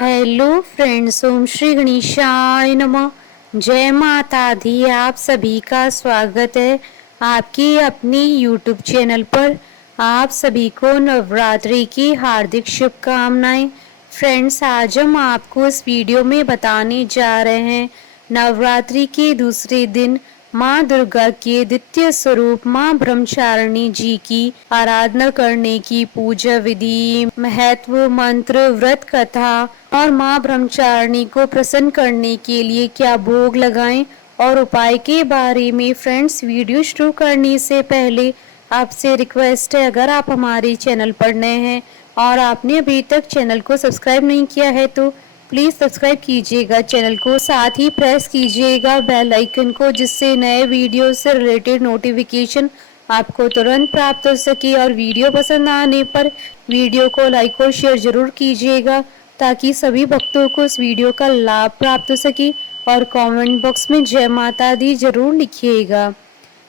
Hello friends, ओम श्री गणेशाय नमः। जय माता दी। आप सभी का स्वागत है आपकी अपनी यूट्यूब चैनल पर। आप सभी को नवरात्रि की हार्दिक शुभकामनाएं। फ्रेंड्स, आज हम आपको इस वीडियो में बताने जा रहे हैं नवरात्रि के दूसरे दिन माँ दुर्गा के द्वितीय स्वरूप माँ ब्रह्मचारिणी जी की आराधना करने की पूजा विधि, महत्व, मंत्र, व्रत कथा और माँ ब्रह्मचारिणी को प्रसन्न करने के लिए क्या भोग लगाएं और उपाय के बारे में। फ्रेंड्स, वीडियो शुरू करने से पहले आपसे रिक्वेस्ट है, अगर आप हमारे चैनल पर नए हैं और आपने अभी तक चैनल को सब्सक्राइब नहीं किया है तो प्लीज़ सब्सक्राइब कीजिएगा चैनल को, साथ ही प्रेस कीजिएगा बेल आइकन को, जिससे नए वीडियो से रिलेटेड नोटिफिकेशन आपको तुरंत प्राप्त हो सके। और वीडियो पसंद आने पर वीडियो को लाइक और शेयर जरूर कीजिएगा ताकि सभी भक्तों को इस वीडियो का लाभ प्राप्त हो सके। और कमेंट बॉक्स में जय माता दी जरूर लिखिएगा।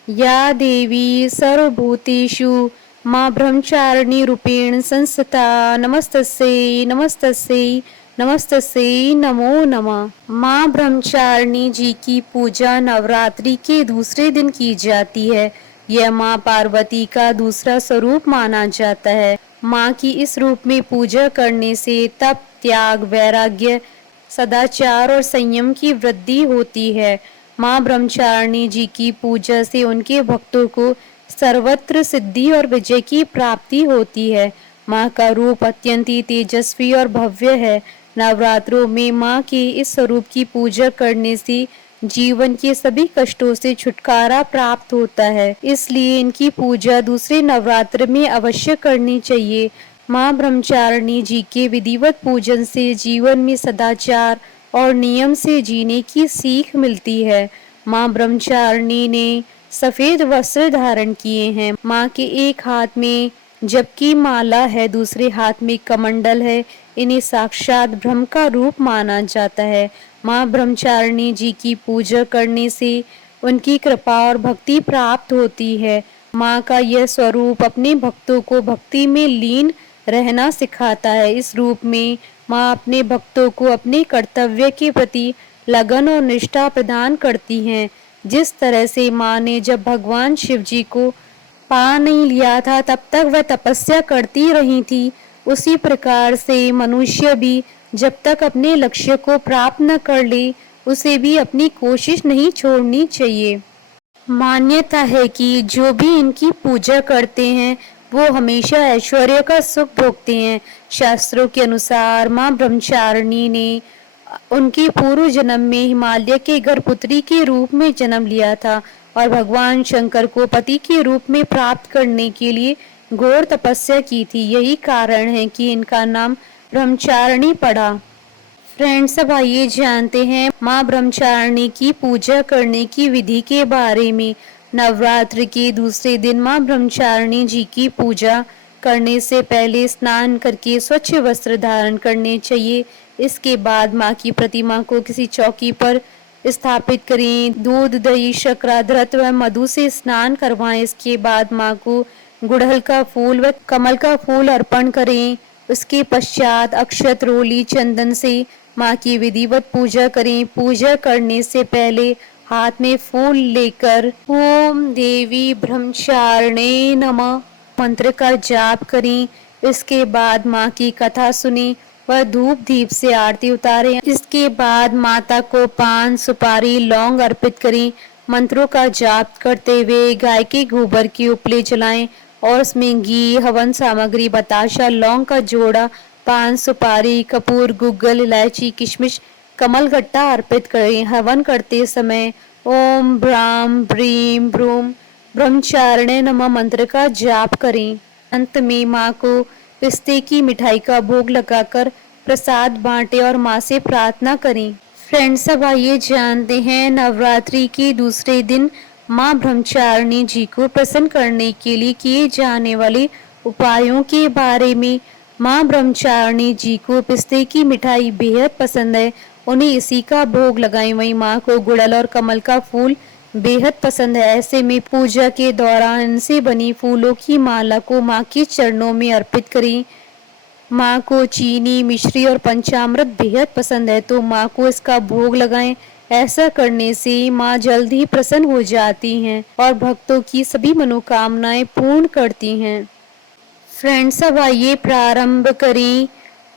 या देवी सर्वभूतेषु माँ ब्रह्मचारिणी रूपेण संस्थिता नमस्तस्यै नमस्तस्यै नमस्तस्यै नमो नमः। माँ ब्रह्मचारिणी जी की पूजा नवरात्रि के दूसरे दिन की जाती है। यह माँ पार्वती का दूसरा स्वरूप माना जाता है। माँ की इस रूप में पूजा करने से तप, त्याग, वैराग्य, सदाचार और संयम की वृद्धि होती है। माँ ब्रह्मचारिणी जी की पूजा से उनके भक्तों को सर्वत्र सिद्धि और विजय की प्राप्ति होती है। माँ का रूप अत्यंत ही तेजस्वी और भव्य है। नवरात्रों में माँ के इस स्वरूप की पूजा करने से जीवन के सभी कष्टों से छुटकारा प्राप्त होता है, इसलिए इनकी पूजा दूसरे नवरात्र में अवश्य करनी चाहिए। माँ ब्रह्मचारिणी जी के विधिवत पूजन से जीवन में सदाचार और नियम से जीने की सीख मिलती है। माँ ब्रह्मचारिणी ने सफेद वस्त्र धारण किए हैं। माँ के एक हाथ में जबकि माला है, दूसरे हाथ में कमंडल है। इन्हें साक्षात ब्रह्म का रूप माना जाता है। माँ ब्रह्मचारिणी जी की पूजा करने से उनकी कृपा और भक्ति प्राप्त होती है। माँ का यह स्वरूप अपने भक्तों को भक्ति में लीन रहना सिखाता है। इस रूप में माँ अपने भक्तों को अपने कर्तव्य के प्रति लगन और निष्ठा प्रदान करती हैं। जिस तरह से माँ ने जब भगवान शिव जी को पा नहीं लिया था तब तक वह तपस्या करती रही थी, उसी प्रकार से मनुष्य भी जब तक अपने लक्ष्य को प्राप्त न कर ले उसे भी अपनी कोशिश नहीं छोड़नी चाहिए। मान्यता है कि जो भी इनकी पूजा करते हैं वो हमेशा ऐश्वर्य का सुख भोगते हैं। शास्त्रों के अनुसार माँ ब्रह्मचारिणी ने उनके पूर्व जन्म में हिमालय के गर्भपुत्री के रूप में जन्म लिया था और भगवान शंकर को पति के रूप में प्राप्त करने के लिए घोर तपस्या की थी। यही कारण है कि इनका नाम ब्रह्मचारिणी पड़ा। फ्रेंड्स, अब आइए जानते हैं माँ ब्रह्मचारिणी की पूजा करने की विधि के बारे में। नवरात्र के दूसरे दिन माँ ब्रह्मचारिणी जी की पूजा करने से पहले स्नान करके स्वच्छ वस्त्र धारण करने चाहिए। इसके बाद माँ की प्रतिमा को किसी चौकी पर स्थापित करें। दूध, दही, शर्करा, घृत व मधु से स्नान करवाएं। इसके बाद माँ को गुड़हल का फूल व कमल का फूल अर्पण करें। उसके पश्चात अक्षत, रोली, चंदन से माँ की विधिवत पूजा करें। पूजा करने से पहले हाथ में फूल लेकर ओम देवी ब्रह्मचारिणे नमः मंत्र का जाप करें। इसके बाद माँ की कथा सुने व धूप दीप से आरती उतारें। इसके बाद माता को पान, सुपारी, लौंग अर्पित करें। मंत्रों का जाप करते हुए गाय के गोबर के उपले जलाएं और उसमें घी, हवन सामग्री, बताशा, लौंग का जोड़ा, पान, सुपारी, कपूर, गुग्गल, इलायची, किशमिश, कमल गट्टा अर्पित करें। हवन करते समय ओम ब्राम ब्रीम ब्रूम ब्रह्मचारिणे नमः मंत्र का जाप करें। अंत में माँ को पिस्ते की मिठाई का भोग लगाकर प्रसाद बांटे और माँ से प्रार्थना करें। फ्रेंड्स, अब आइए जानते हैं नवरात्रि के दूसरे दिन माँ ब्रह्मचारिणी जी को प्रसन्न करने के लिए किए जाने वाले उपायों के बारे में। माँ ब्रह्मचारिणी जी को पिस्ते की मिठाई बेहद पसंद है, उन्हें इसी का भोग लगाएं। वहीं माँ को गुड़हल और कमल का फूल बेहद पसंद है। ऐसे में पूजा के दौरान इनसे बनी फूलों की माला को माँ के चरणों में अर्पित करें। माँ को चीनी, मिश्री और पंचामृत बेहद पसंद है, तो माँ को इसका भोग लगाएं। ऐसा करने से माँ जल्द ही प्रसन्न हो जाती हैं और भक्तों की सभी मनोकामनाएं पूर्ण करती हैं। फ्रेंड्स, अब आइए प्रारंभ करें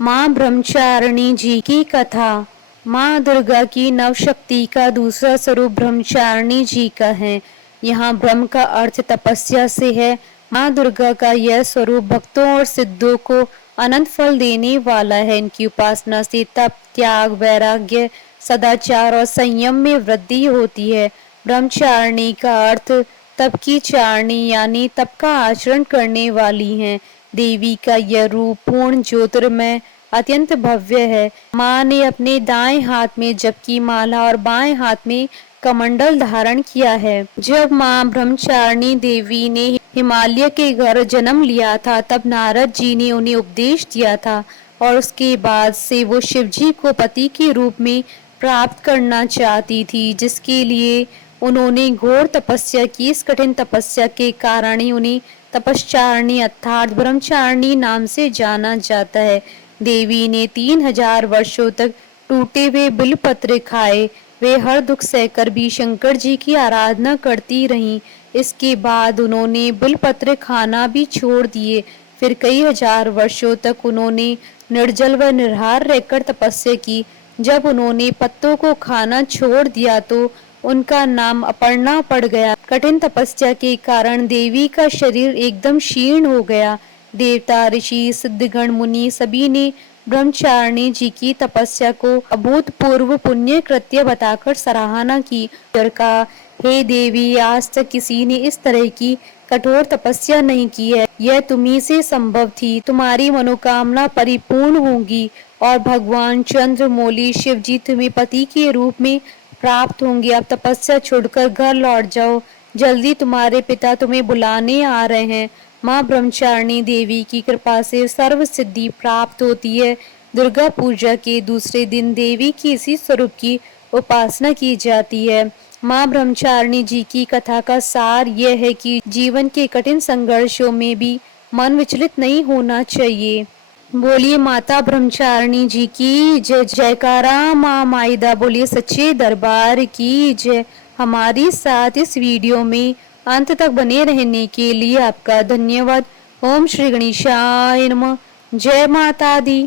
माँ ब्रह्मचारिणी जी की कथा। माँ दुर्गा की नवशक्ति का दूसरा स्वरूप ब्रह्मचारिणी जी का है। यहाँ ब्रह्म का अर्थ तपस्या से है। माँ दुर्गा का यह स्वरूप भक्तों और सिद्धों को अनंत फल देने वाला है। इनकी उपासना से तप, त्याग, वैराग्य, सदाचार और संयम में वृद्धि होती है। ब्रह्मचारिणी का अर्थ तप की चारणी यानी तप का आचरण करने वाली हैं। देवी का यह रूप पूर्ण ज्योतिर्मय अत्यंत भव्य है। माँ ने अपने दाएं हाथ में जप की माला और बाएं हाथ में कमंडल धारण किया है। जब माँ ब्रह्मचारिणी देवी ने हिमालय के घर जन्म लिया था, तब नारद जी ने उन्हें उपदेश दिया था और उसके बाद से वो शिव जी को पति के रूप में प्राप्त करना चाहती थी, जिसके लिए उन्होंने घोर तपस्या की। इस कठिन तपस्या के कारण ही उन्हें तपश्चारिणी अर्थात ब्रह्मचारिणी नाम से जाना जाता है। देवी ने 3000 वर्षों तक टूटे हुए बिलपत्र खाए। वे हर दुख सहकर भी शंकर जी की आराधना करती रहीं। इसके बाद उन्होंने बिलपत्र खाना भी छोड़ दिए। फिर कई हजार वर्षों तक उन्होंने निर्जल व निराहार रहकर तपस्या की। जब उन्होंने पत्तों को खाना छोड़ दिया तो उनका नाम अपर्णा पड़ गया। कठिन तपस्या के कारण देवी का शरीर एकदम क्षीण हो गया। देवता, ऋषि, सिद्धगण, मुनि सभी ने ब्रह्मचारिणी जी की तपस्या को अभूतपूर्व पुण्य कृत्य बताकर सराहना की और कहा, हे देवी, आज तक किसी ने इस तरह की कठोर तपस्या नहीं की है। यह तुम्ही से संभव थी। तुम्हारी मनोकामना परिपूर्ण होगी और भगवान चंद्रमौली शिव जी तुम्हें पति के रूप में प्राप्त होंगे। अब तपस्या छोड़कर घर लौट जाओ। जल्दी तुम्हारे पिता तुम्हें बुलाने आ रहे हैं। माँ ब्रह्मचारिणी देवी की कृपा से सर्व सिद्धि प्राप्त होती है। दुर्गा पूजा के दूसरे दिन देवी की इसी स्वरूप की उपासना की जाती है। माँ ब्रह्मचारिणी जी की कथा का सार यह है कि जीवन के कठिन संघर्षों में भी मन विचलित नहीं होना चाहिए। बोलिए माता ब्रह्मचारिणी जी की जय। जयकारा माँ माइदा। बोलिए सच्चे दरबार की जय। हमारी साथ इस वीडियो में अंत तक बने रहने के लिए आपका धन्यवाद। ओम श्री गणेशाय नमः। जय माता दी।